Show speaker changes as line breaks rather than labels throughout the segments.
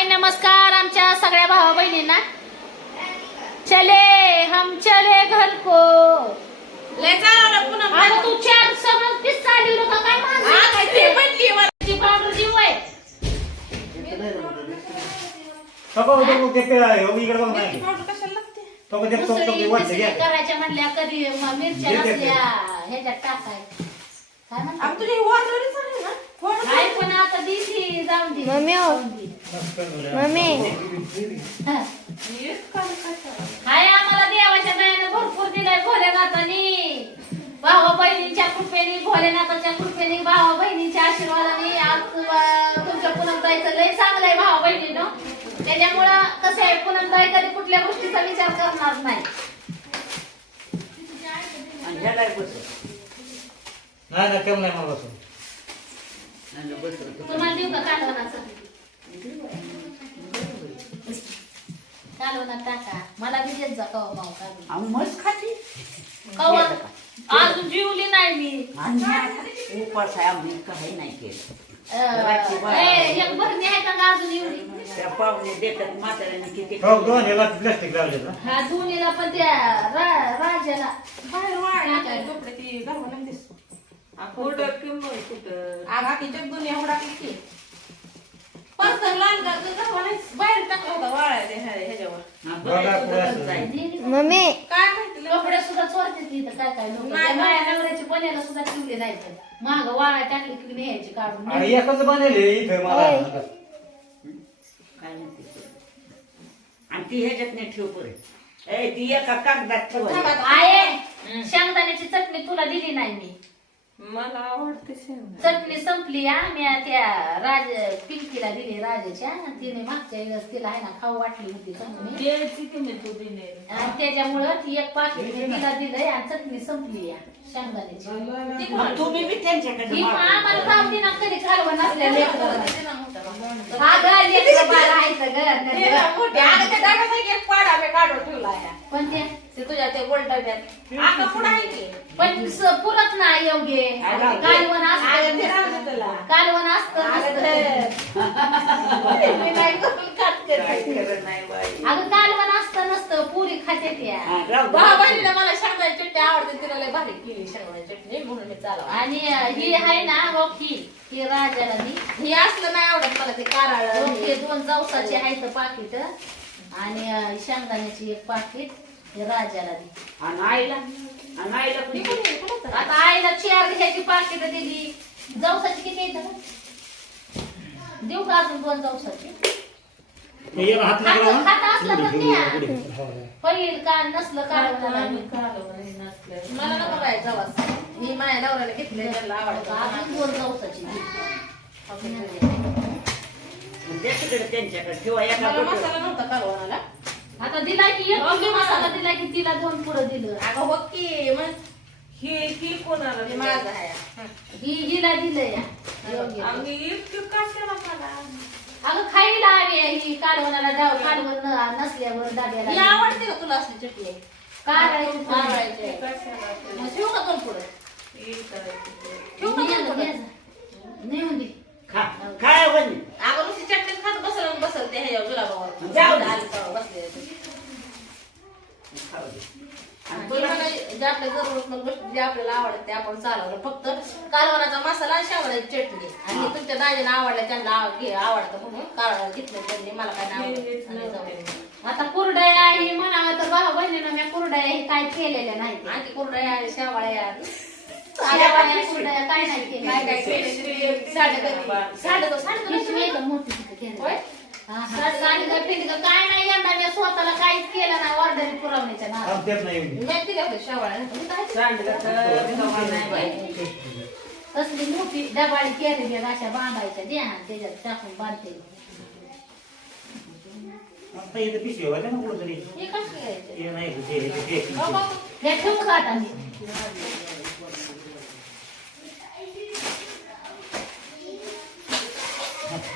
हाय नमस्कार आमच्या सगळ्या भावा बहिणींना. चले हम चले घर को.
लय चालवलं पुन्हा
आता तू चार समज काय
हो,
करायच्या म्हणल्या कधी मिरच्या. नसल्या ह्याच्यात टाकाय. काय म्हणतात
मम्मी हो. मम्मी.
हा. हाय आम्हाला देवाच्या दयानं भरपूर दिलाय भोलेनाथानी. भावा बहिणींच्या कृपेने भोलेनाथाच्या कृपेने भावा बहिणींच्या आशीर्वादाने आज तुमच्या पुनमताईचं लय चांगलंय भावा बहिणीनं. त्याच्यामुळं कसं आहे पुनमताई कधी कुठल्या गोष्टीचा विचार करणार नाही.
मला.
तुम्हाला देऊ का कालवणाचं कालवणात टाका मला बी देत जा कवा भाऊ कालवण
मस्त खाती.
कवा? अजून जिवली नाही मी.
आणि उपास आहे आम्ही काही नाही केलं.
अं, ए, एक भरणी आहे का ग अजून एवढी?
त्या पाहुणे देतात म्हाताऱ्याने किती
हो दोन ह्याला प्लास्टिक लावले ना
हा दोन्हीला पण त्या रा- राजाला.
बाहेर वाळले कपडे ती घालून लागतेस.
कुठं? किंमत कुठं
दुनिया उडा किती. पस्तर लाल घालून. बाहेर टाकला होता वाळायला ह्या- ह्याच्यावर.
बघा पुढे असं.
मम्मी.
काय माहिती लय
कपडे सुद्धा चोरते तिथं काय काय लोक.
नाही.
माया पण्याला सुद्धा ठेवले नाही महाग वाळा टाकली की न्यायची काढून.
अरे एकच बनले इथे मला.
काय नाही ते. आणि ती ह्याच्यात नाही ठेव पुरे ए ती एका कागदात ठेवायची.
आहे. शेंगदाण्याची चटणी तुला दिली नाही मी.
मला आवडते शेंगा
चटणी संपली हा मी त्या राज पिंकीला दिली राजाच्या तिने मागच्या वेळेस तिला आहे ना खाऊ वाटली होती चटणी
द्यायची की मी तू दिले
आणि त्याच्यामुळं ती एक पाकिट मी तिला दिलंय आणि चटणी संपली या शेंगदाण्याची ती
मग तुम्ही बी त्यांच्याकडे मागा.
आम्हाला ना कधी कालवण नसल्या लेकराला. हा ग लेकरं बाळ आहे
ते. मोठे. एक पाडा मी काढून ठेवला आहे. तुझ्या ते गोल डब्यात अगं पुढं आहे की?
पण स- पुरत नाही योग्य.
अगं,
कालवण
अगं ते
असत
राहू दे तुला.
कालवण असतं
अगं
नसतं.
ते- मी नाही करून खात
काय
करते.
खरं नाही बाई.
अगं कालवण असतं नसतं. पुरी खाते त्या.
हा, राहू दे.
भावा बहिणीला मला शेंगदाण्याची चटणी आवडते. तिला लय भारी केली शेंगदाण्याची चटणी. म्हणून मी चालवा
आणि ही आहे ना रॉकी ही राजाला दी
हे असलं नाही आवडत मला ते कारळ.
रॉकी दोन जवसाचे आहेत पाकिट. आणि अं, शेंगदाण्याची एक पाकिट. हे राजाला दी.
आणि आईला आणि आईला पण
आता आईला चार घ्यायची पाकिट दिली. जवसाची किती येतं देऊ का अजून दोन जवसाची?
ते याला हात
असलं तर द्या.
हो.
होईल का? नसलं का?
मला नको बाय जवस. मी माझ्या नवऱ्याला घेतले त्यांना आवडतं.
अजून दोन जवसाची दे.
त्याच्याकडे त्यांच्याकडे ठेवा एका
मला
बोटावर.
मसाला नव्हता कालवणाला
आता दिला की एक किलो मसाला दिला की तिला दोन पुढं दिलं.
अगं हो की मग
ही ही कोणाला
हे माझं आहे.
ही. हिला दिलं या योग्य.
आम्ही इतकी कशाला मला
अगं खायला आली आहे ही कालवणाला डाव कालवण न- नसल्यावर
ही
डाब्याला
आवडते का तुला असली चटणी?
काढायची.
काढायची.
कशाला
मग ठेवू का दोन पुढे
हे करायचं.
ठेवू का दोन पुढे
नेऊन दे
खा काय बनी
अगं नुसती चटणी खात बसल बसल ते ह्याच्यावर जुलाबावर.
जाऊ दे. खाऊ दे.
आणि तुला जे आपल्या जरूरतमंद गोष्टी जे आपल्याला आवडत ते आपण चालवलं फक्त कालवणाचा मसाला आणि शेंगदाण्याची चटणी आणि तुमच्या दाजीला आवडलं त्यांना आव- घे- आवडतं म्हणून घेतलं त्यांनी मला काय नाही आवडत. आणि जाऊ दे.
आता कुरडया आहे म्हणावं तर भाऊ बहिणीनं मी कुरडया हे काय केलेल्या नाही
आणखी कुरड्या आणि शेवाळ्या
शेवया, कुरडया काय नाही केल्या
काय काय केले साडे साडे साडे
पिशवी आहे मोठी तिथं केलेली?
होय?
हा, हा. काय नाही यंदा मी स्वतःला काहीच केलं नाही ऑर्डरी पुरवण्याच्या.
थांब, तेच नाही.
मी दिल्या होत्या शेवाळ्या
तसली मोठी डबाळी केलेली आहे, अशा बांधायच्या द्या त्याच्यात टाकून बांधते
आता इथं पिशवी होत्या ना कुठंतरी.
हे
नाही,
हो.
हे ठेवू का आता मी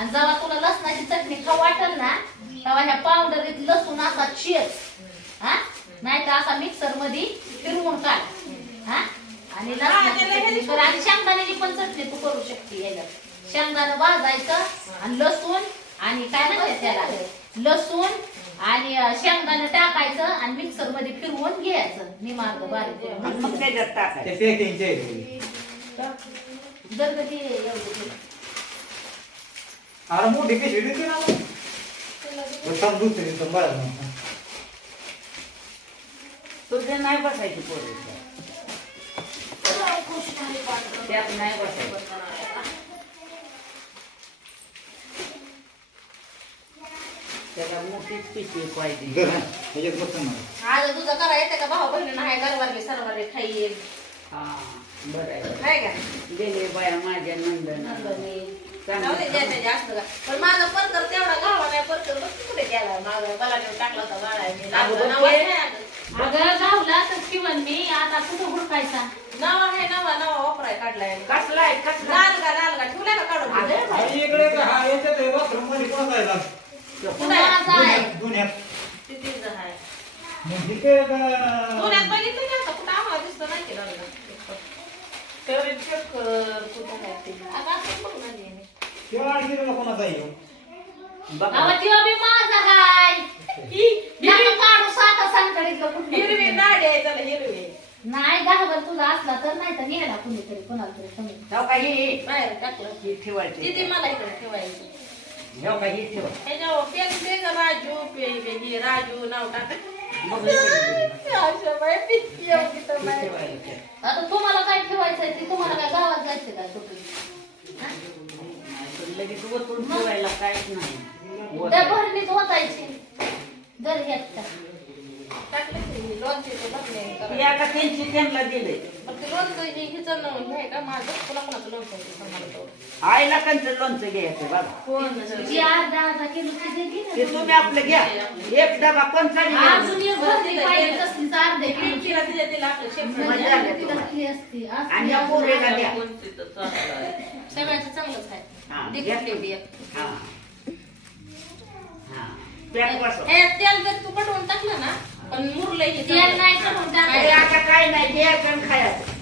आणि
जेव्हा तुला लसणाची चटणी खाऊ वाटेल ना तेव्हा ह्या पावडरीत लसूण असा चिर हा नाही तर असा मिक्सरमध्ये फिरवून काढ हा आणि लसणाची कर आणि शेंगदाण्याची पण चटणी तू करू शकते याला शेंगदाणं भाजायचं आणि लसूण आणि काय म्हणतात त्याला लसूण आणि शेंगदाणं टाकायचं आणि मिक्सरमध्ये फिरवून घ्यायचं निमार्ग बारीक करून.
packing चे आहे.
जर कधी एवढं केलं.
अरे मोठी पिशवी देते ना थांब दुसरी इथं बरं.
तुझं नाही बसायची पोरी त्यात नाही बसायचं. त्याला मोठीच पिशवी पाहिजे.
मला.
आज तुझं करा येते का? भाऊ बहिणी आहे गरवारले सरवारले खाईल
हा बरं आहे.
काय का?
गेले बाया माझ्या नंदन.
जाऊ पण माझा परकर तेवढा गावा नाही परकर कुठे गेला? माझा बलाने टाकला होता
अगं,
गावला तर शिवण मी आता कुठं हुडकायचा?
नाव आहे नवा नवा वापराय काढलाय.
कसला आहे कसला?
लाल का लाल का? ठेवलाय का काढून?
इकडे हा याच्यात आहे, मध्ये कोणाचा आहे
आहे?
मग इथे का-
कुठं आम्हाला दिसतं नाही
तरी कुठं ते.
आता बघ ना
किंवा आणखी तुला कोणाचा?
बघा
माझा हाय नका काढू साता सांगकडीतलं
हिरवी
कुठलं
नाडी आहे त्याला हिरवी.
नाही गावाला तुझा असला तर नाही तर नेला कुणीतरी कोणाला तरी कमी.
हो का ही?
बाहेर टाकलं
ही ठेवायची.
मला इकडे ठेवायची?
हो का ही ठेवा.
ह्याच्यावर पेन दे का राजू पे पे- हे राजू नाव टाक.
मग हे ठेवायचं.
अशा बाई, पिशवी एवढी तर
ही
बाई.
ठेवायचं.
आता तुम्हाला काय ठेवायचंय ते? तुम्हाला काय गावात जायचं काय कुठे
लगेच ओतून ठेवायला काहीच नाही. ओत-
त्या भरणीत होतायची जर घेतला
टाकलं की हे लोणचेचं भरणे
ही
करायचं.
आता त्यांची त्यांना दिले
मग ते लोणचं हे हिचं नाव हे आहे का माझं कुणा कुणाचं लोणचं आहे ते सांग
कंच लोणचं घ्यायचं बघा.
जी अर्धा अर्धा
ते तुम्ही आपलं घ्या एक डबा
अजून एक पाहिजे
शेप
म्हणजे
मजा आली
तिला
तुम्हाला.
ती असती असती
आणि या पोरीला द्या
कोणती तर चांगलं आहे.
सगळ्याचं चांगलंच
हा,
आहे दे
घ्या
कुठली
तुम्ही.
एक.
हा हा पॅक बसव.
हे तेल जर तू पटवून टाकलं ना पण मुरलंय हे
तेल. नाही
अरे
टाकायचं
आता काय नाही घ्यायचं आणि खायचं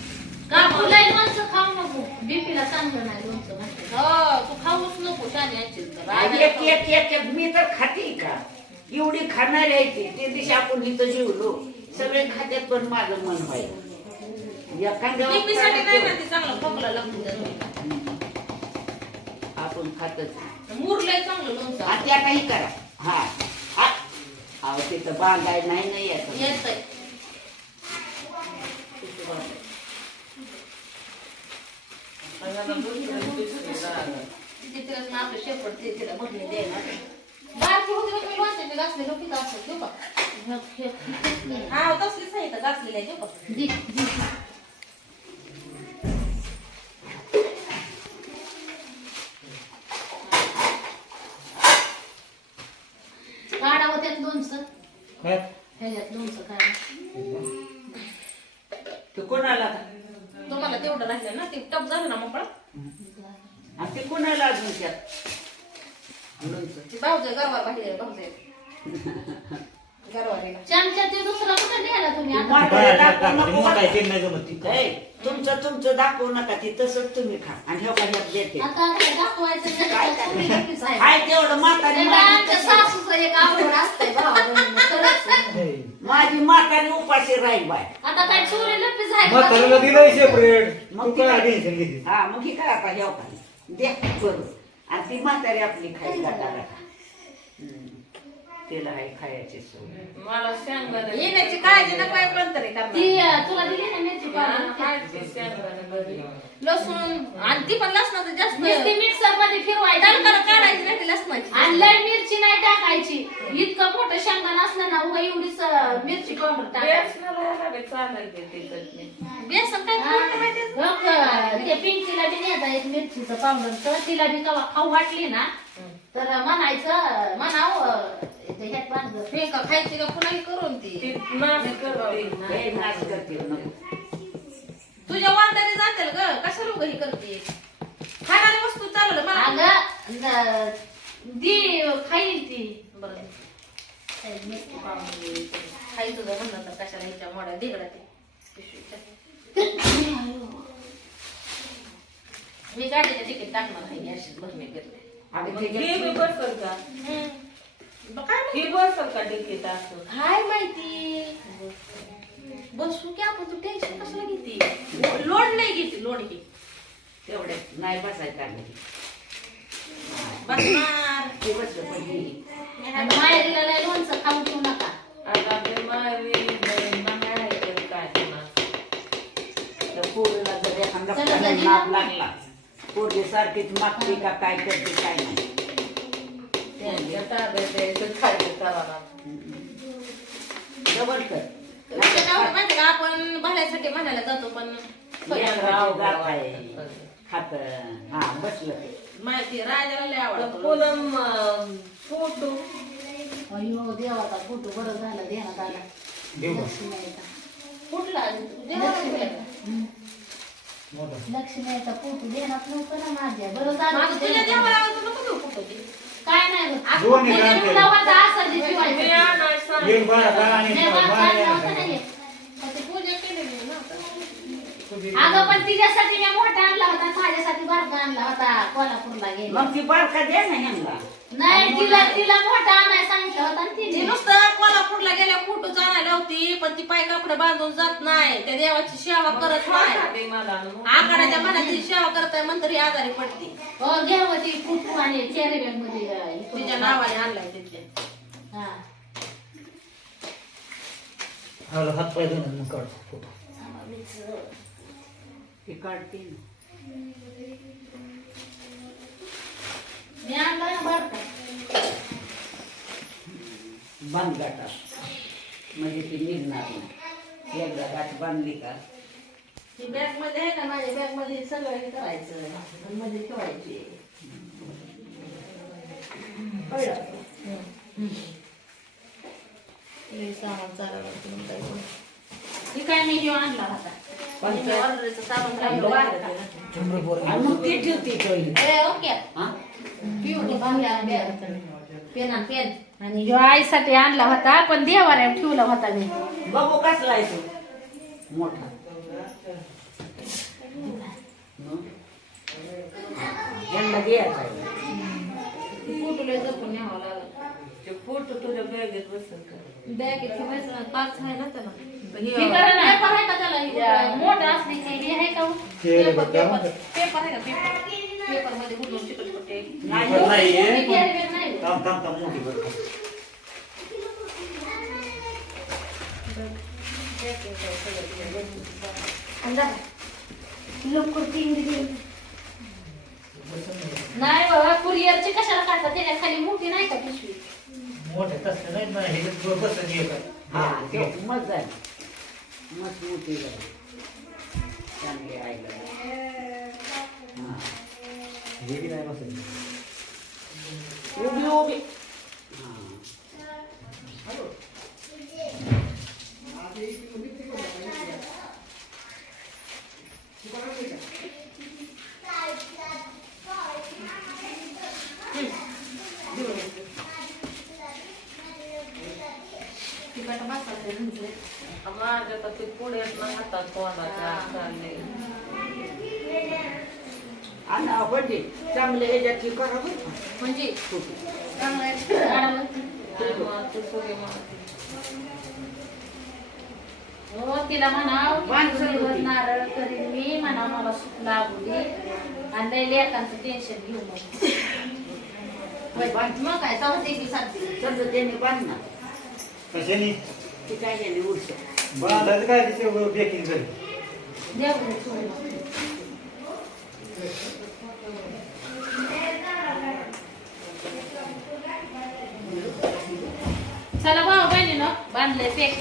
कापूला लोणचं खाऊ नको बीपीला चांगलं नाही लोणचं
हो तू खाऊच नको छान यायची तर.
आणि एक एक एक एक मी तर खाते का? एवढी खाणार यायची ते. दिवशी आपण इथं जेवलो. सगळे खात्यात पण माझं मन व्हायचं
ते.
आपण खातच. त्या काही करा. हा. अहो तिथं बांधाय नाही नाही याचं
येतंय.
आणि
ना आपलं शेपट ते तिला भरणी द्यायला बारकी होती ना तुम्ही लोणच्याचे घासले लोक किती असतात देऊ का हा तसलीच आहे इथं घासलेली आहे देऊ का.
काढावं त्यात
काय?
ह्याच्यात लोणचं काढा.
ते कोणाला
तुम्हाला तेवढं राहिलं ना ते टप झालं ना मोकळा
आणि ते कोणाला अजून त्यात? लोणचं.
ते भाऊजे गरवा बाहेर भाऊजे गरवारीला
चमचा ते दुसरा कुठं न्यायला तुम्ही आता?
म्हातारे
बाहेर
दाखवू
टाकलं,
नको.
मोठा आहे, ते नाही जमत ती.
ए, तुमचं तुमचं दाखवू नका ती तसंच तुम्ही खा. आणि ह्यो काही देते.
आता काय दाखवायचं नाही,
काय
आता तुम्ही नक्कीच आहे.
काय तेवढं म्हातारी
त्याला
माझी
आमच्या
तशी-
सासूचं एक आवड खरंच.
हे.
माझी म्हातारी उपाशी राहील बाय.
आता काय चोरी
सेपरेट
मग
तू
ती
काय
काय?
टेन्शन घेते
हा मग ही काय आता ह्यो काही द्या करू आणि ती म्हातारी आपली खायला तिला आहे खायची सोय.
मला शेंगदाणे
येण्याची काळजी ना काय पण तरी
ती
करणार
अं, तुला दिली ना मिरची पावडर
हाय ते शेंगदाणे घरी.
लसूण आणि ती पण लसणाचं जास्त.
नुसती मिक्सरमध्ये फिरवायची
काढायची नाही ती लसणाची.
आणि लय मिरची नाही टाकायची. इतकं मोठं शेंगदाणा असलं ना उगा एवढीच अं, मिरची पावडर टाकायची.
बेसनाला याला बी चालेल ते ती चटणी.
बेसन काय खायचं माहिती आहे?
बघ, अं, ते पिंकीला बी न्यायचा एक मिरचीचं पावडर. तर तिला बी कवा खाऊ वाटली ना तर म्हणायचं म्हणाव
खायची का पुन्हा हे करून ती तुझ्या वाटाने जातील ग. कशाला उगा हे करते? खाणारी वस्तू चालवलं. मला
अगं दी खाईल ती.
बरं. खाई तुझं म्हणलं तर कशाला हिच्या मोड्या दिगडा ते पिशवीच्या. मी गाडीचे तिकीट टाकणार नाही अशीच भरणे करते
अगं
मग काय
हे बसल का डिकीट असं.
काय माहिती. बसू की आपण तू टेन्शन कशाला घेते? लोड नाही घेते लोड घे.
तेवढ्यात. नाही बसायचं
बसणार.
ते बसलं पण.
आणि माहेरीला लय लोणचं खाऊन ठेवू नका.
आता आपली बहीण तरी काय
पोरीला जर एखादा
चला, चला.
लागला पोरगी सारखीच मागते का काय करते काय नाही.
त्यांच्या ताब्यात द्यायचं
माहिती का आपण भल्यासाठी म्हणायला जातो पण
आहे खात हा बसलं ते
माहिती राजाला लय आवडतो
पूनम अं, फोटो
अयो देवाचा फोटो बरं झाला देण्यात आला
देऊ
लक्ष्मीचा
कुठला देवाला
लक्ष्मीचा फोटो देण्यात नव्हतं ना माझ्या. बरं
माझं
झालं
तुझ्या देवाला आवडतो नको देऊ कुठं
काय नाही होत. आपण म्हणजे
एक आणि
नव्हतं. अगं पण तिच्यासाठी मी मोठा आणला होता माझ्यासाठी बारका आणला होता कोल्हापूरला गेला
मग ती बारका द्या ना ह्यांना
नाही तिला तिला मोठा आणाय सांगितलं होता
ती
तिने.
नुसतं कोल्हापूरला गेल्या फोटो आणायला होती पण ती पाय कापड बांधून जात नाही. त्या देवाची सेवा करत नाही.
ते मला? आणून.
आकाराच्या मनाची सेवा करत आहे म्हणून तरी आजारी पडते.
हो घ्यावं ती फुटू आणि चेहरे बॅगमध्ये अं, हे करून
तिच्या नावाने आणलाय तिथे.
हा.
हळू हात पाय धुवून मग काढतो फोटो
ती काढते ना.
मी आणला ना बारका
बांध गाठात म्हणजे ती निघणार नाही. एकदा गाठ बांधली का?
ती बॅगमध्ये आहे ना माझ्या बॅगमध्ये सगळं हे करायचं मध्ये ठेवायची कळलं? सामान.
ती काय मी घेऊन आणला होता?
पण
ऑर्डरचं सामान का?
मग ती ठेवते पहिली
ए, ओके.
हा?
पेन आणि पेन
आणि ह्यो आईसाठी आणला होता पण देवाऱ्यावर ठेवला होता मी.
बघू कसला आहे तो. मोठा. मग? यांना द्यायचा आहे.
फोटो लय जपून न्यावं लागलं.
ते फोटो तुझ्या बॅगेत बसेल का?
बॅगेत ठेवायचं काच आहे ना त्याला.
हे करा ना.
पेपर आहे का त्याला?
त्या मोठं असली की हे आहे का हो?
पेपर पेपर आहे का? पेपर.
पेपरमध्ये
हे.
थांब थांब थांब मोठी.
नाही बाबा कुरिअरची कशाला काढतात? त्याच्याखाली मोठी नाही का पिशवी?
मोठे तसं नाही ना हे बसत घे
मस्त मोठी चांगली राहिलं हा
हे बी नाही
उभी उभी हा.
माझ्या तर ते पुढे हातात तोंडाच्या चालले
आणि म्हणजे चांगले ह्याच्यातली करा.
म्हणजे.
हो तिला म्हणाव. नारळ करीन मी. म्हणा मला दे. आणि लय लेकांचं टेन्शन घेऊ.
मग काय? चालते की साधते
समजा त्यांनी बांधणार
कशाने?
ते काय झाले उरस
बांधायचं काय तिथे बेकिंग
देव બાંધ લે શેક